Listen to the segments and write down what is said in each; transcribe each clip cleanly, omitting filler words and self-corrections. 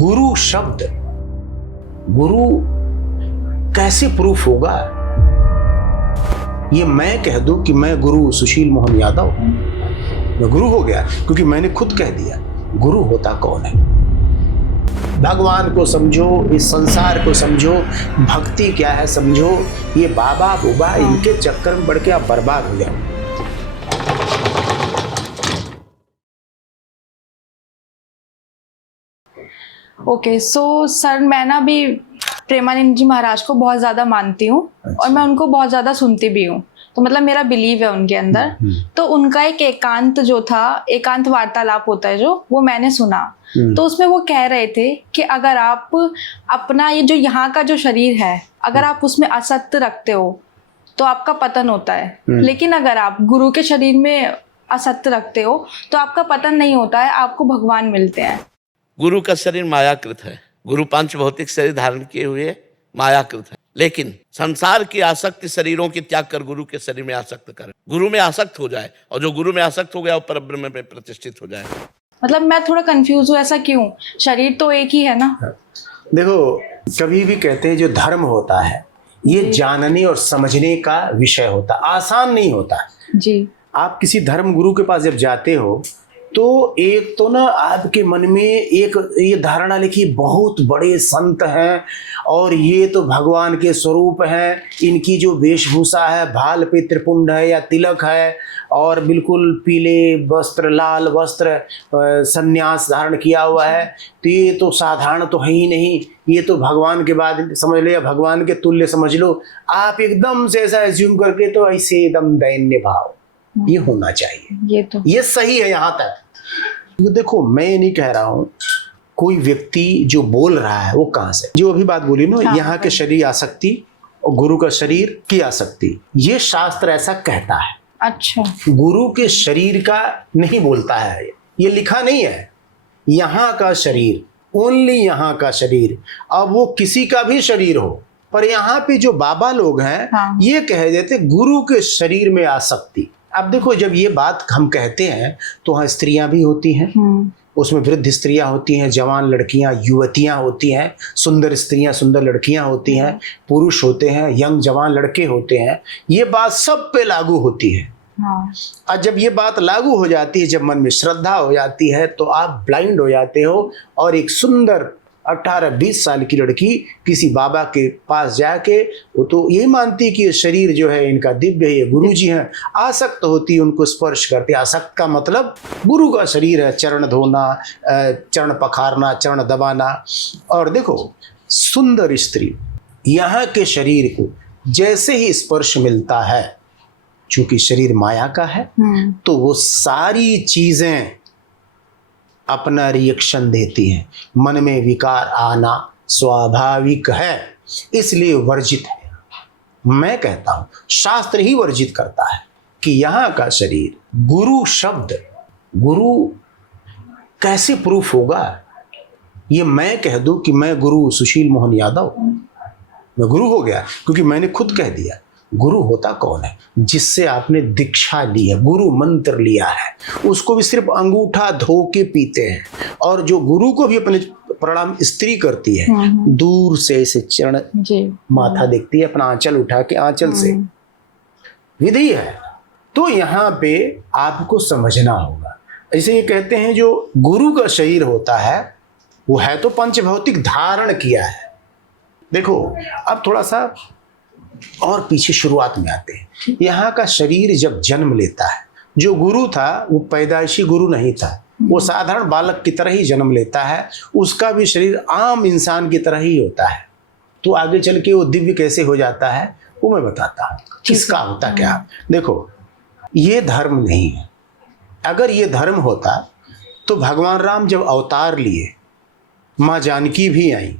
गुरु शब्द, गुरु कैसे प्रूफ होगा? ये मैं कह दूं कि मैं गुरु सुशील मोहन यादव, मैं गुरु हो गया क्योंकि मैंने खुद कह दिया। गुरु होता कौन है? भगवान को समझो, इस संसार को समझो, भक्ति क्या है समझो। ये बाबा बुबा इनके चक्कर में पड़ के आप बर्बाद हो जाओ। ओके सो सर, मैं ना अभी प्रेमानंद जी महाराज को बहुत ज़्यादा मानती हूँ और मैं उनको बहुत ज़्यादा सुनती भी हूँ। तो मतलब मेरा बिलीव है उनके अंदर। तो उनका एक एकांत जो था, एकांत वार्तालाप होता है जो, वो मैंने सुना। तो उसमें वो कह रहे थे कि अगर आप अपना ये जो यहाँ का जो शरीर है, अगर आप उसमें असत्य रखते हो तो आपका पतन होता है, लेकिन अगर आप गुरु के शरीर में असत्य रखते हो तो आपका पतन नहीं होता है, आपको भगवान मिलते हैं। गुरु का शरीर मायाकृत है। गुरु पांच भौतिक शरीर धारण किए हुए मायाकृत है, लेकिन संसार की आसक्ति शरीरों की त्याग कर गुरु के शरीर में आसक्त करे। गुरु में आसक्त हो जाए, और जो गुरु में आसक्त हो गया वो परब्रह्म में प्रतिष्ठित हो जाए। मतलब मैं थोड़ा कंफ्यूज हूँ, ऐसा क्यों? शरीर तो एक ही है ना। देखो, कभी भी कहते हैं जो धर्म होता है ये जानने और समझने का विषय होता, आसान नहीं होता जी। आप किसी धर्म गुरु के पास जब जाते हो तो एक तो ना आपके मन में एक ये धारणा लिखी, बहुत बड़े संत हैं और ये तो भगवान के स्वरूप हैं, इनकी जो वेशभूषा है, भाल पे त्रिपुंड है या तिलक है और बिल्कुल पीले वस्त्र, लाल वस्त्र, संन्यास धारण किया हुआ है, तो ये तो साधारण तो है ही नहीं, ये तो भगवान के बाद समझ लो या भगवान के तुल्य समझ लो। आप एकदम से ऐसा एज्यूम करके तो ऐसे एकदम दैन्य भाव, ये होना चाहिए, ये सही है यहाँ तक। देखो, मैं ये नहीं कह रहा हूँ कोई व्यक्ति जो बोल रहा है वो कहाँ से, जो अभी बात बोली ना, यहाँ के शरीर आसक्ति और गुरु का शरीर की आसक्ति, ये शास्त्र ऐसा कहता है। अच्छा, गुरु के शरीर का नहीं बोलता है, ये लिखा नहीं है। यहाँ का शरीर, ओनली यहाँ का शरीर, अब वो किसी का भी शरीर हो, पर यहाँ पे जो बाबा लोग हैं ये कह देते गुरु के शरीर में आसक्ति। अब देखो, जब ये बात हम कहते हैं तो वहाँ स्त्रियां भी होती हैं, उसमें वृद्ध स्त्रियां होती हैं, जवान लड़कियां, युवतियां होती हैं, सुंदर स्त्रियां, सुंदर लड़कियां होती हैं, पुरुष होते हैं, यंग जवान लड़के होते हैं। ये बात सब पे लागू होती है। और जब ये बात लागू हो जाती है, जब मन में श्रद्धा हो जाती है, तो आप ब्लाइंड हो जाते हो और एक सुंदर 18-20 साल की लड़की किसी बाबा के पास जाके वो तो यही मानती है कि ये शरीर जो है इनका दिव्य है, ये गुरु जी हैं, आसक्त होती है, उनको स्पर्श करती है। आसक्त का मतलब गुरु का शरीर है, चरण धोना, चरण पखारना, चरण दबाना। और देखो, सुंदर स्त्री यहाँ के शरीर को जैसे ही स्पर्श मिलता है, चूंकि शरीर माया का है, तो वो सारी चीजें अपना रिएक्शन देती हैं, मन में विकार आना स्वाभाविक है, इसलिए वर्जित है। मैं कहता हूं शास्त्र ही वर्जित करता है कि यहाँ का शरीर, गुरु शब्द, गुरु कैसे प्रूफ होगा? ये मैं कह दूं कि मैं गुरु सुशील मोहन यादव, मैं गुरु हो गया क्योंकि मैंने खुद कह दिया। गुरु होता कौन है? जिससे आपने दीक्षा ली है, गुरु मंत्र लिया है, उसको भी सिर्फ अंगूठा धो के पीते हैं। और जो गुरु को भी अपने प्रणाम स्त्री करती है, दूर से ऐसे चरण माथा देखती है, अपना आंचल उठा के आंचल से, विधि है। तो यहाँ पे आपको समझना होगा। ऐसे ये कहते हैं जो गुरु का शरीर होता है वो है तो पंचभौतिक धारण किया है। देखो, अब थोड़ा सा और पीछे शुरुआत में आते हैं। यहाँ का शरीर जब जन्म लेता है, जो गुरु था वो पैदाइशी गुरु नहीं था, वो साधारण बालक की तरह ही जन्म लेता है, उसका भी शरीर आम इंसान की तरह ही होता है। तो आगे चल के वो दिव्य कैसे हो जाता है वो मैं बताता हूँ, किसका होता क्या। देखो, ये धर्म नहीं है। अगर ये धर्म होता तो भगवान राम जब अवतार लिए, माँ जानकी भी आई,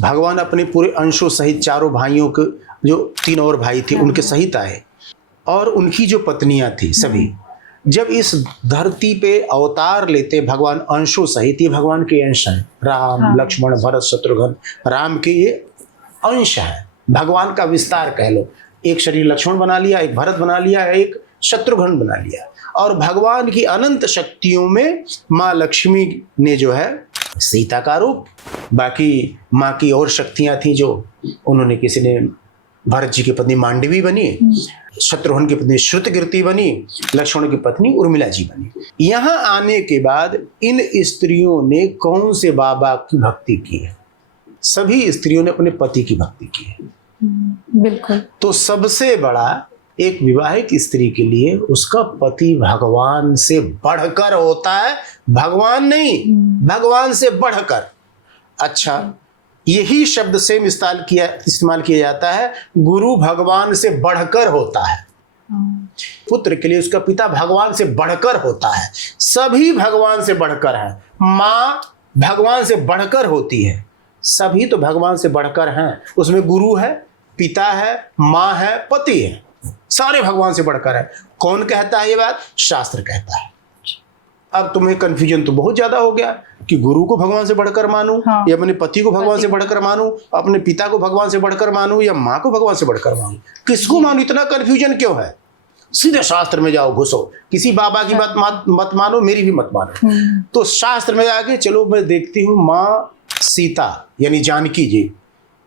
भगवान अपने पूरे अंशों सहित चारों भाइयों के, जो 3 और भाई थे उनके सहित आए, और उनकी जो पत्नियां थी सभी, जब इस धरती पे अवतार लेते भगवान अंशों सहित, ये भगवान के अंश हैं, राम लक्ष्मण भरत शत्रुघ्न, राम के ये अंश है, भगवान का विस्तार कह लो। एक शरीर लक्ष्मण बना लिया, एक भरत बना लिया, एक शत्रुघ्न बना लिया। और भगवान की अनंत शक्तियों में माँ लक्ष्मी ने जो है सीता का रूप। बाकी माँ की और शक्तियाँ थी जो उन्होंने, किसी ने भरत जी की पत्नी मांडवी बनी, शत्रुघ्न की पत्नी श्रुतकीर्ति बनी, लक्ष्मण की पत्नी उर्मिला जी बनी। यहाँ आने के बाद इन स्त्रियों ने कौन से बाबा की भक्ति की है? सभी स्त्रियों ने अपने पति की भक्ति की है। बिल्कुल। तो सबसे बड़ा एक विवाहित स्त्री के लिए उसका पति भगवान से बढ़कर होता है। भगवान नहीं, भगवान से बढ़कर। अच्छा, यही शब्द सेम इस्तेमाल किया जाता है, गुरु भगवान से बढ़कर होता है। पुत्र के लिए उसका पिता भगवान से बढ़कर होता है। सभी भगवान से बढ़कर है। माँ भगवान से बढ़कर होती है। सभी तो भगवान से बढ़कर हैं। उसमें गुरु है, पिता है, माँ है, पति है, सारे भगवान से बढ़कर है। कौन कहता है ये बात? शास्त्र कहता है। अब तुम्हें कंफ्यूजन तो बहुत ज्यादा हो गया कि गुरु को भगवान से बढ़कर मानूं, हाँ। या अपने पति को भगवान से बढ़कर मानूं, अपने पिता को भगवान से बढ़कर मानूं, या माँ को भगवान से बढ़कर मानूं। किसको मानूं? इतना कंफ्यूजन क्यों है? सीधे शास्त्र में जाओ, घुसो। किसी बाबा की बात मत मानो, मेरी भी मत मानो। तो शास्त्र में आके चलो, मैं देखती हूँ माँ सीता यानी जानकी जी,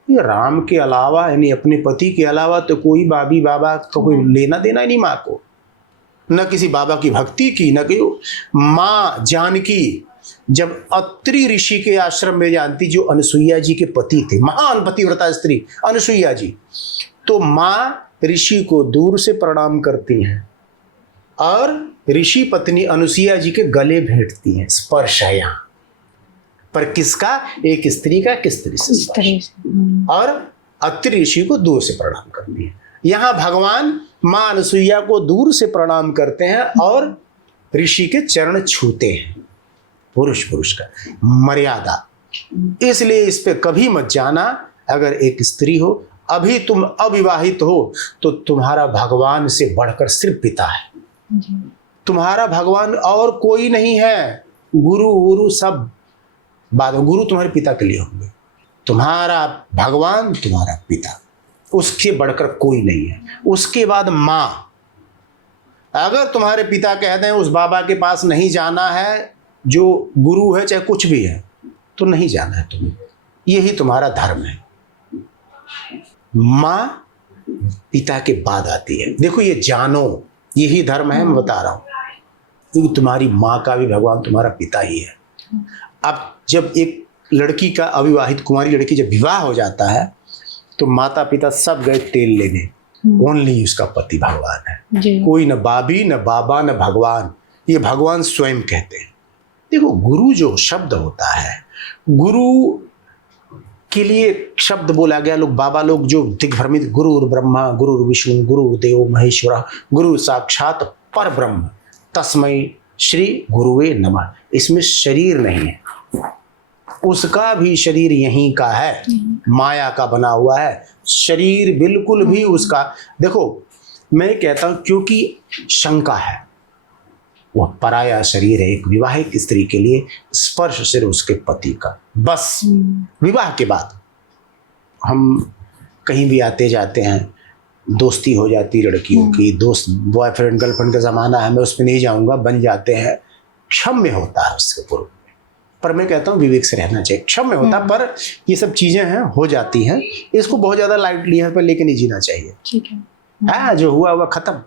ये राम के अलावा यानी अपने पति के अलावा तो कोई बाबा का कोई लेना देना ही नहीं माँ को। न किसी बाबा की भक्ति की, न कि माँ जानकी जब अत्रि ऋषि के आश्रम में जानती, जो अनुसुईया जी के पति थे, महान पतिव्रता स्त्री अनुसुईया जी, तो माँ ऋषि को दूर से प्रणाम करती हैं और ऋषि पत्नी अनुसुईया जी के गले भेंटती हैं। स्पर्श है यहाँ पर किसका? एक स्त्री का, किस स्त्री से? और अत्रि ऋषि को दूर से प्रणाम करती है। यहाँ भगवान माँ अनुसुईया को दूर से प्रणाम करते हैं और ऋषि के चरण छूते हैं। पुरुष का मर्यादा। इसलिए इस पे कभी मत जाना। अगर एक स्त्री हो, अभी तुम अविवाहित हो, तो तुम्हारा भगवान से बढ़कर सिर्फ पिता है। तुम्हारा भगवान और कोई नहीं है। गुरु सब बाद में, गुरु तुम्हारे पिता के लिए होंगे। तुम्हारा भगवान तुम्हारा पिता, उसके बढ़कर कोई नहीं है। उसके बाद माँ। अगर तुम्हारे पिता कहते हैं उस बाबा के पास नहीं जाना है जो गुरु है, चाहे कुछ भी है, तो नहीं जाना है तुम्हें। यही तुम्हारा धर्म है। माँ पिता के बाद आती है। देखो, ये जानो, यही धर्म है। मैं बता रहा हूं, क्योंकि तुम्हारी माँ का भी भगवान तुम्हारा पिता ही है। अब जब एक लड़की का, अविवाहित कुंवारी लड़की जब विवाह हो जाता है, तो माता पिता सब गए तेल लेने। ओनली उसका पति भगवान है। कोई न बाबी, न बाबा, न भगवान। ये भगवान स्वयं कहते हैं। देखो, गुरु जो शब्द होता है, गुरु के लिए शब्द बोला गया। लोग, बाबा लोग जो दिग्भ्रमित, गुरु ब्रह्मा, गुरु विष्णु, गुरु देव महेश्वरा, गुरु साक्षात पर ब्रह्म, तस्मै श्री गुरुवे नमः। इसमें शरीर नहीं है। उसका भी शरीर यहीं का है, माया का बना हुआ है। शरीर बिल्कुल भी उसका, देखो मैं कहता हूं, क्योंकि शंका है, वह पराया शरीर है। एक विवाहित स्त्री के लिए स्पर्श सिर्फ उसके पति का, बस। विवाह के बाद हम कहीं भी आते जाते हैं, दोस्ती हो जाती लड़कियों की, दोस्त, बॉयफ्रेंड गर्लफ्रेंड का ज़माना है, मैं उस पर नहीं जाऊँगा, बन जाते हैं। क्षम्य होता है उसके पूर्व में, पर मैं कहता हूँ विवेक से रहना चाहिए। क्षम्य होता, पर ये सब चीज़ें हैं, हो जाती हैं। इसको बहुत ज़्यादा लाइटली यहाँ पर लेके नहीं जीना चाहिए। ठीक है। हाँ, जो हुआ ख़त्म।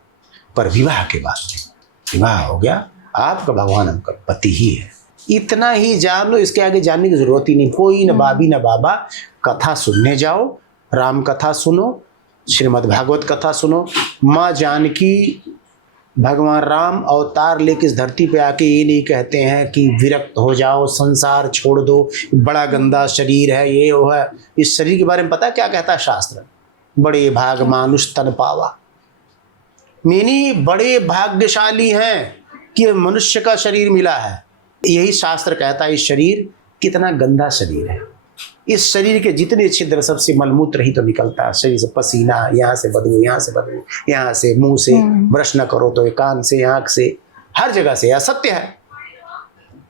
पर विवाह के बाद, विवाह हो गया, आपका भगवान आपका पति ही है। इतना ही जान लो, इसके आगे जानने की जरूरत ही नहीं। कोई न बाबी न बाबा। कथा सुनने जाओ, राम कथा सुनो, श्रीमद् भागवत कथा सुनो। माँ जानकी, भगवान राम अवतार लेके इस धरती पे आके ये नहीं कहते हैं कि विरक्त हो जाओ, संसार छोड़ दो, बड़ा गंदा शरीर है, ये वो है। इस शरीर के बारे में पता है क्या कहता है शास्त्र? बड़े भाग मानुष तन पावा। मेनी बड़े भाग्यशाली हैं कि मनुष्य का शरीर मिला है। यही शास्त्र कहता है, इस शरीर कितना गंदा शरीर है। इस शरीर के जितने छिद्र, सबसे मलमूत्र ही तो निकलता है। शरीर से पसीना, यहाँ से बदबू, यहाँ से बदबू, यहाँ से मुंह से, ब्रश न करो तो कान से, आँख से, हर जगह से। असत्य है।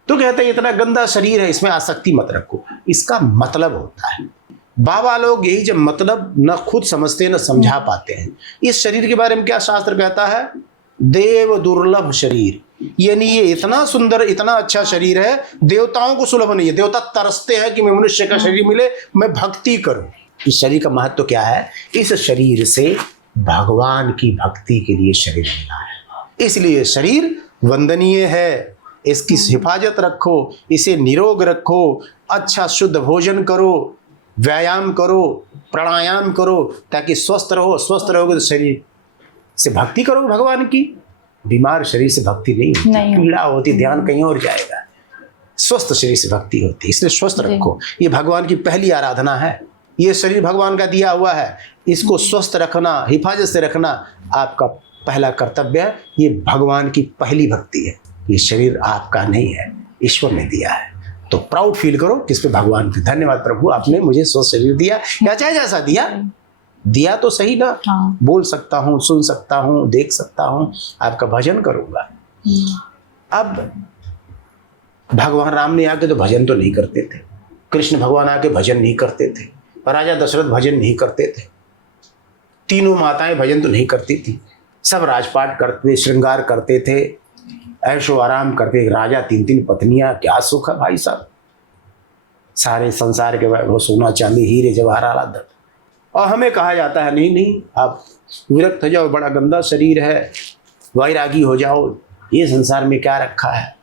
तो कहते हैं इतना गंदा शरीर है, इसमें आसक्ति मत रखो। इसका मतलब होता है, बाबा लोग यही जब मतलब न खुद समझते न समझा पाते हैं। इस शरीर के बारे में क्या शास्त्र कहता है? देव दुर्लभ शरीर, यानी ये इतना सुंदर, इतना अच्छा शरीर है, देवताओं को सुलभ नहीं है। देवता तरसते हैं कि मैं मनुष्य का शरीर मिले, मैं भक्ति करूं। इस शरीर का महत्व क्या है? इस शरीर से भगवान की भक्ति के लिए शरीर मिला है, इसलिए शरीर वंदनीय है। इसकी हिफाजत रखो, इसे निरोग रखो, अच्छा शुद्ध भोजन करो, व्यायाम करो, प्राणायाम करो, ताकि स्वस्थ रहो। स्वस्थ रहोगे तो शरीर से भक्ति करो भगवान की। बीमार शरीर से भक्ति नहीं होती, पीड़ा होती, ध्यान कहीं और जाएगा। स्वस्थ शरीर से भक्ति होती है, इसलिए स्वस्थ रखो। ये भगवान की पहली आराधना है। ये शरीर भगवान का दिया हुआ है, इसको स्वस्थ रखना, हिफाजत से रखना आपका पहला कर्तव्य है। ये भगवान की पहली भक्ति है। ये शरीर आपका नहीं है, ईश्वर ने दिया है। तो प्राउड फील करो किस पे? भगवान पे। धन्यवाद प्रभु, आपने मुझे स्वस्थ शरीर दिया, या चाहे जैसा दिया तो सही ना। हाँ। बोल सकता हूँ, सुन सकता हूँ, देख सकता हूँ, आपका भजन करूँगा। अब भगवान राम ने आके तो भजन तो नहीं करते थे, कृष्ण भगवान आके भजन नहीं करते थे, राजा दशरथ भजन नहीं करते थे, तीनों माताएं भजन तो नहीं करती थी। सब राजपाट करते, श्रृंगार करते थे, ऐशो आराम करते। राजा 3-3 पत्नियां, क्या सुख है भाई साहब। सारे संसार के वैभव, सोना चांदी, हीरे जवाहरात। और हमें कहा जाता है नहीं आप विरक्त हो जाओ, बड़ा गंदा शरीर है, वैरागी हो जाओ, ये संसार में क्या रखा है।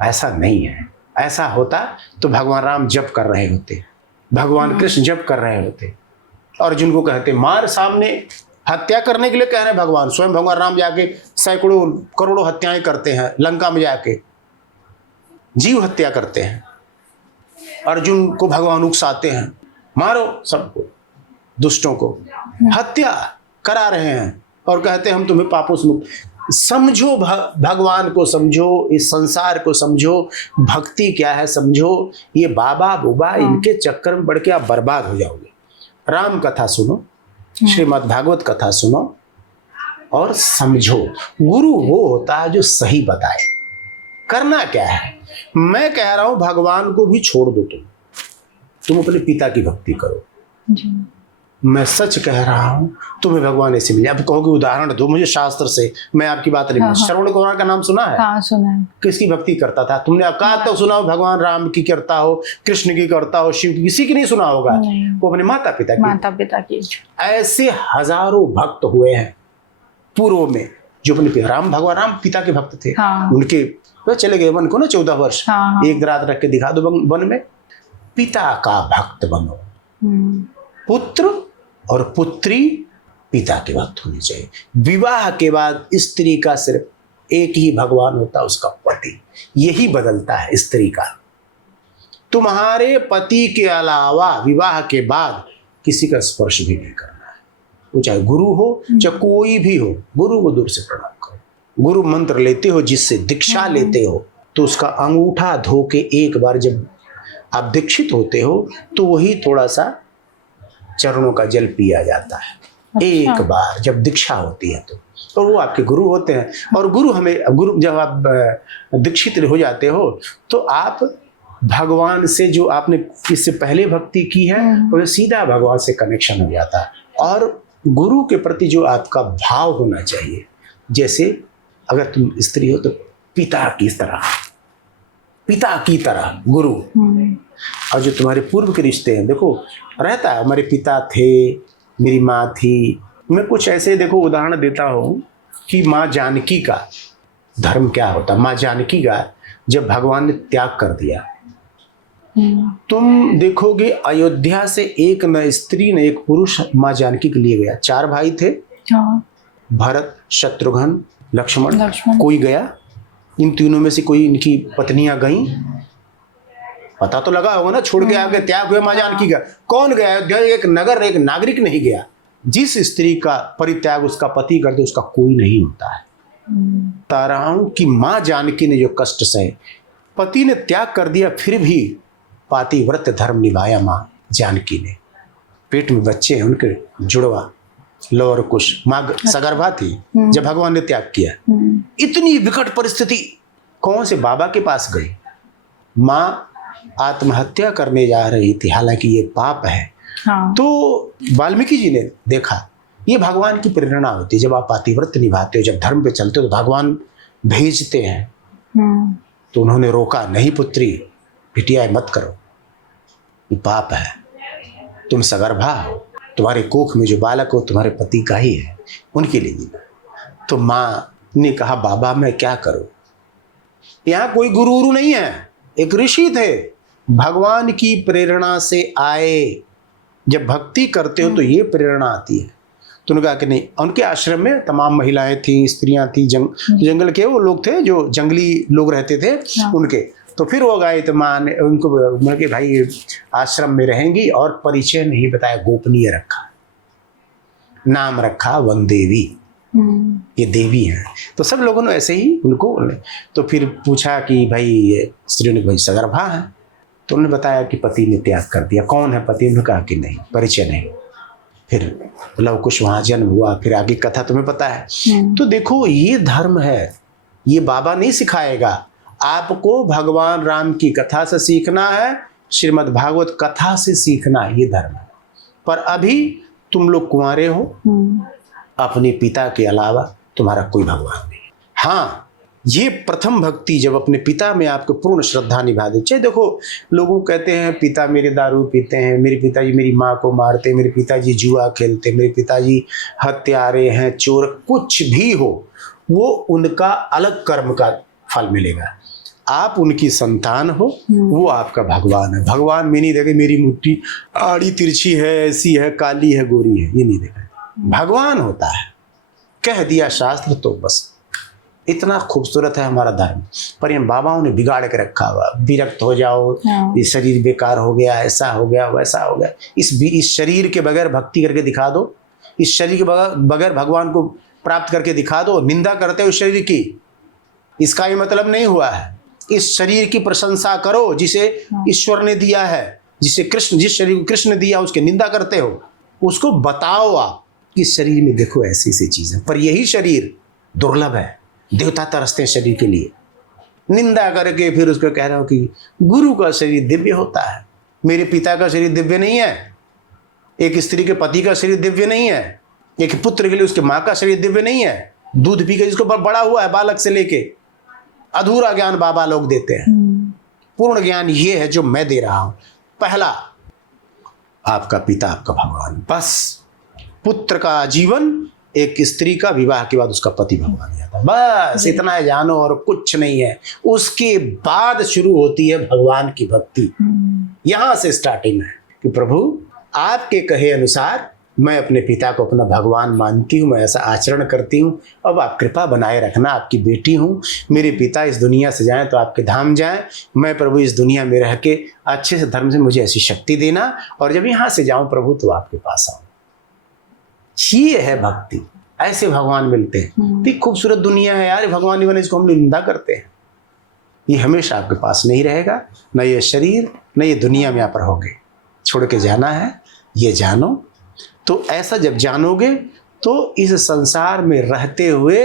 ऐसा नहीं है। ऐसा होता तो भगवान राम जप कर रहे होते, भगवान कृष्ण जप कर रहे होते। अर्जुन को कहते मार, सामने हत्या करने के लिए कह रहे हैं भगवान। स्वयं भगवान राम जाके सैकड़ों करोड़ों हत्याएं करते हैं लंका में जाके, जीव हत्या करते हैं। अर्जुन को भगवान उकसाते हैं, मारो सबको, दुष्टों को हत्या करा रहे हैं, और कहते हैं हम तुम्हें पापों से मुक्त। समझो भगवान को, समझो इस संसार को, समझो भक्ति क्या है, समझो। ये बाबा बुबा इनके चक्कर में पड़ के आप बर्बाद हो जाओगे। राम कथा सुनो, श्रीमद् भागवत कथा सुनो और समझो। गुरु वो होता है जो सही बताए करना क्या है। मैं कह रहा हूं भगवान को भी छोड़ दो, तुम अपने पिता की भक्ति करो जी। मैं सच कह रहा हूं, तुम्हें भगवान ऐसे मिले। अब कहोगे उदाहरण दो मुझे शास्त्र से, मैं आपकी बात नहीं। श्रवण कुमार का नाम सुना है? हाँ सुना है। किसकी भक्ति करता था? तुमने अब कहा तो सुना हो, भगवान राम की करता हो, कृष्ण की करता हो, शिव की, किसी की नहीं सुना होगा। वो अपने माता पिता की। ऐसे हजारों भक्त हुए हैं पूर्व में जो अपने राम, भगवान राम पिता के भक्त थे। उनके तो चले गए वन को ना 14 वर्ष, एक रात रख के दिखा दो वन में। पिता का भक्त बनो। पुत्र और पुत्री पिता के भक्त होनी चाहिए। विवाह के बाद स्त्री का सिर्फ एक ही भगवान होता है, उसका पति। यही बदलता है स्त्री का। तुम्हारे पति के अलावा विवाह के बाद किसी का स्पर्श भी नहीं करना है। वो चाहे गुरु हो, चाहे कोई भी हो, गुरु को दूर से प्रणाम करो। गुरु मंत्र लेते हो, जिससे दीक्षा लेते हो, तो उसका अंगूठा धो के एक बार जब आप दीक्षित होते हो तो वही थोड़ा सा चरणों का जल पिया जाता है। अच्छा। एक बार जब दीक्षा होती है तो वो आपके गुरु होते हैं। और गुरु जब आप दीक्षित हो जाते हो तो आप भगवान से, जो आपने इससे पहले भक्ति की है, वो सीधा भगवान से कनेक्शन हो जाता है। और गुरु के प्रति जो आपका भाव होना चाहिए, जैसे अगर तुम स्त्री हो तो पिता की तरह गुरु। और जो तुम्हारे पूर्व के रिश्ते हैं, देखो रहता है, हमारे पिता थे, मेरी माँ थी। मैं कुछ ऐसे देखो उदाहरण देता हूँ कि माँ जानकी का धर्म क्या होता। माँ जानकी का जब भगवान ने त्याग कर दिया, तुम देखोगे अयोध्या से एक न स्त्री न एक पुरुष माँ जानकी के लिए गया। 4 भाई थे, भरत, शत्रुघ्न, लक्ष्मण। कोई गया? इन तीनों में से कोई इनकी पत्नियां गईं? पता तो लगा होगा ना, छोड़ के आके त्याग हुए माँ जानकी का। कौन गया? अयोध्या एक नगर, एक नागरिक नहीं गया। जिस स्त्री का परित्याग उसका पति कर दे, उसका कोई नहीं होता है। बता रहा हूं कि माँ जानकी ने जो कष्ट सहे, पति ने त्याग कर दिया, फिर भी पातिव्रत धर्म निभाया माँ जानकी ने। पेट में बच्चे हैं उनके, जुड़वा, लौर कुश, माँ सगर्भा थी जब भगवान ने त्याग किया। इतनी विकट परिस्थिति, कौन से बाबा के पास गई? माँ आत्महत्या करने जा रही थी, हालांकि ये पाप है। तो वाल्मीकि जी ने देखा, ये भगवान की प्रेरणा होती है। जब आप पातिव्रत निभाते हो, जब धर्म पे चलते हो, तो भगवान भेजते हैं। तो उन्होंने रोका, नहीं पुत्री, बिटिया मत करो, ये पाप है, तुम सगर्भा हो, तुम्हारे कोख में जो बालक हो तुम्हारे पति का ही है, उनके लिए जीना। तो माँ ने कहा बाबा मैं क्या करूं? यहाँ कोई गुरु उरु नहीं है, एक ऋषि थे, भगवान की प्रेरणा से आए। जब भक्ति करते हो तो ये प्रेरणा आती है। तो उन्होंने कहा कि नहीं, उनके आश्रम में तमाम महिलाएं थी, स्त्रियां थी, जंगल के वो लोग थे जो जंगली लोग रहते थे उनके। तो फिर वो गए तो माँ ने उनको बोला कि भाई आश्रम में रहेंगी, और परिचय नहीं बताया, गोपनीय रखा, नाम रखा वन देवी, ये देवी हैं। तो सब लोगों ने ऐसे ही उनको, तो फिर पूछा कि भाई स्त्रियों ने, भाई सगर्भा है। तो उन्होंने बताया कि पति ने त्याग कर दिया। कौन है पति? उन्होंने कहा कि नहीं, परिचय नहीं। फिर लव कुश वहाँ जन्म हुआ, फिर आगे कथा तुम्हें पता है। तो देखो ये धर्म है, ये बाबा नहीं सिखाएगा आपको, भगवान राम की कथा से सीखना है, श्रीमद् भागवत कथा से सीखना है, ये धर्म है। पर अभी तुम लोग कुंवारे हो, अपने पिता के अलावा तुम्हारा कोई भगवान नहीं। हाँ, ये प्रथम भक्ति जब अपने पिता में आपको पूर्ण श्रद्धा निभा दे। चाहे देखो लोगों कहते हैं पिता मेरे दारू पीते हैं, मेरे पिताजी मेरी माँ को मारते, मेरे पिताजी जुआ खेलते, मेरे पिताजी हत्यारे हैं, चोर, कुछ भी हो वो उनका अलग कर्म का फल मिलेगा। आप उनकी संतान हो, वो आपका भगवान है। भगवान में नहीं देखे मेरी मुट्ठी आड़ी तिरछी है, ऐसी है, काली है, गोरी है, ये नहीं देखा। भगवान होता है, कह दिया शास्त्र तो बस। इतना खूबसूरत है हमारा धर्म, पर इन बाबाओं ने बिगाड़ के रखा हुआ। विरक्त हो जाओ, ये शरीर बेकार हो गया, ऐसा हो गया, वैसा हो गया। इस शरीर के बगैर भक्ति करके दिखा दो, इस शरीर के बगैर भगवान को प्राप्त करके दिखा दो। निंदा करते हो इस शरीर की, इसका ये मतलब नहीं हुआ है। इस शरीर की प्रशंसा करो जिसे ईश्वर ने दिया है, जिस शरीर को कृष्ण ने दिया, उसकी निंदा करते हो। उसको बताओ आप कि शरीर में देखो ऐसी ऐसी चीजें, पर यही शरीर दुर्लभ है, देवता तरसते हैं शरीर के लिए। निंदा करके फिर उसको कह रहे हो कि गुरु का शरीर दिव्य होता है, मेरे पिता का शरीर दिव्य नहीं है, एक स्त्री के पति का शरीर दिव्य नहीं है, एक पुत्र के लिए उसके माँ का शरीर दिव्य नहीं है। दूध पी के जिसको बड़ा हुआ है बालक से लेके, अधूरा ज्ञान बाबा लोग देते हैं। पूर्ण ज्ञान ये है जो मैं दे रहा हूं। पहला, आपका पिता आपका भगवान, बस। पुत्र का जीवन, एक स्त्री का विवाह के बाद उसका पति भगवान जाता है, बस इतना है जानो, और कुछ नहीं है। उसके बाद शुरू होती है भगवान की भक्ति। यहां से स्टार्टिंग है कि प्रभु आपके कहे अनुसार मैं अपने पिता को अपना भगवान मानती हूँ, मैं ऐसा आचरण करती हूँ। अब आप कृपा बनाए रखना, आपकी बेटी हूँ, मेरे पिता इस दुनिया से जाएं तो आपके धाम जाएं, मैं प्रभु इस दुनिया में रह के अच्छे से धर्म से मुझे ऐसी शक्ति देना, और जब यहाँ से जाऊँ प्रभु तो आपके पास आऊँ। ये है भक्ति, ऐसे भगवान मिलते हैं। इतनी खूबसूरत दुनिया है यार, भगवान नहीं बने इसको हम निंदा करते हैं। ये हमेशा आपके पास नहीं रहेगा, न ये शरीर न ये दुनिया में आप रहोगे, छोड़ के जाना है, ये जानो। तो ऐसा जब जानोगे तो इस संसार में रहते हुए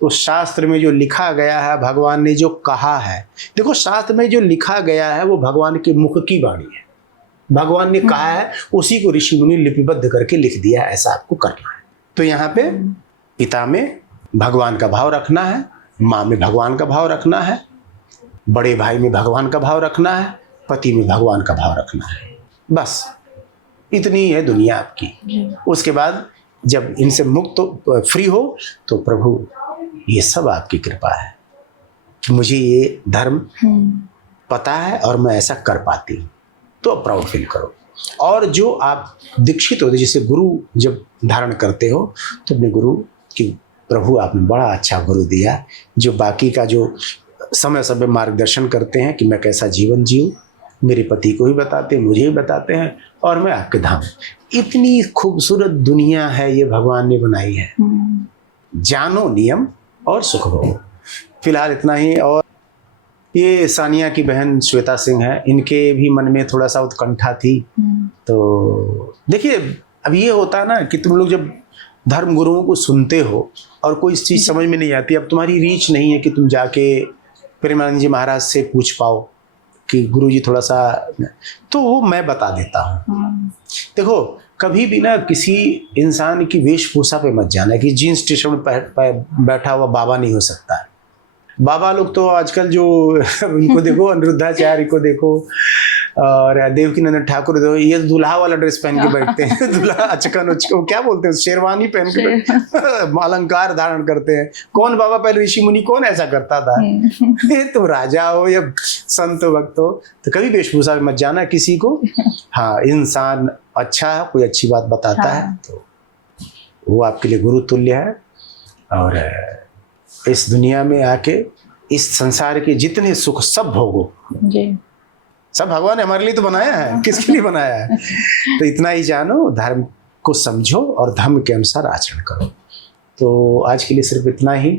उस शास्त्र में जो लिखा गया है, भगवान ने जो कहा है, देखो शास्त्र में जो लिखा गया है वो भगवान के मुख की वाणी है। भगवान ने कहा है, उसी को ऋषि मुनि लिपिबद्ध करके लिख दिया है, ऐसा आपको करना है। तो यहाँ पे पिता में भगवान का भाव रखना है, माँ में भगवान का भाव रखना है, बड़े भाई में भगवान का भाव रखना है, पति में भगवान का भाव रखना है, बस इतनी है दुनिया आपकी। उसके बाद जब इनसे मुक्त फ्री हो तो प्रभु ये सब आपकी कृपा है कि मुझे ये धर्म पता है और मैं ऐसा कर पाती हूँ, तो प्राउड फील करो। और जो आप दीक्षित होते, जैसे गुरु जब धारण करते हो तो अपने गुरु की, प्रभु आपने बड़ा अच्छा गुरु दिया, जो बाकी का जो समय समय मार्गदर्शन करते हैं कि मैं कैसा जीवन जीऊँ, मेरे पति को ही बताते हैं, मुझे ही बताते हैं, और मैं आपके धाम। इतनी खूबसूरत दुनिया है ये भगवान ने बनाई है। जानो नियम और सुख भोगो। फिलहाल इतना ही। और ये सानिया की बहन श्वेता सिंह है, इनके भी मन में थोड़ा सा उत्कंठा थी। तो देखिए अब ये होता है ना कि तुम लोग जब धर्म गुरुओं को सुनते हो और कोई चीज़ समझ में नहीं आती, अब तुम्हारी रीच नहीं है कि तुम जाके प्रेमानंद जी महाराज से पूछ पाओ कि गुरुजी थोड़ा सा, तो वो मैं बता देता हूँ। देखो कभी भी ना किसी इंसान की वेशभूषा पे मत जाना कि जीन्स टी शर्ट में बैठा हुआ बाबा नहीं हो सकता है। बाबा लोग तो आजकल जो उनको देखो, अनिरुद्धाचार्य को देखो और देवकीनंदन ठाकुर देखो, ये दूल्हा वाला ड्रेस पहन के बैठते हैं। दूल्हा अचकन उचकन क्या बोलते हैं, शेरवानी पहन के अलंकार धारण करते हैं। कौन बाबा पहले ऋषि मुनि कौन ऐसा करता था? तुम राजा हो या संत भक्त हो तो कभी वेशभूषा में मत जाना किसी को। हाँ, इंसान अच्छा है, कोई अच्छी बात बताता है तो वो आपके लिए गुरु तुल्य है। और इस दुनिया में आके इस संसार के जितने सुख सब भोगो जी। सब भगवान ने हमारे लिए तो बनाया है, किसके लिए बनाया है? तो इतना ही जानो, धर्म को समझो और धर्म के अनुसार आचरण करो। तो आज के लिए सिर्फ इतना ही।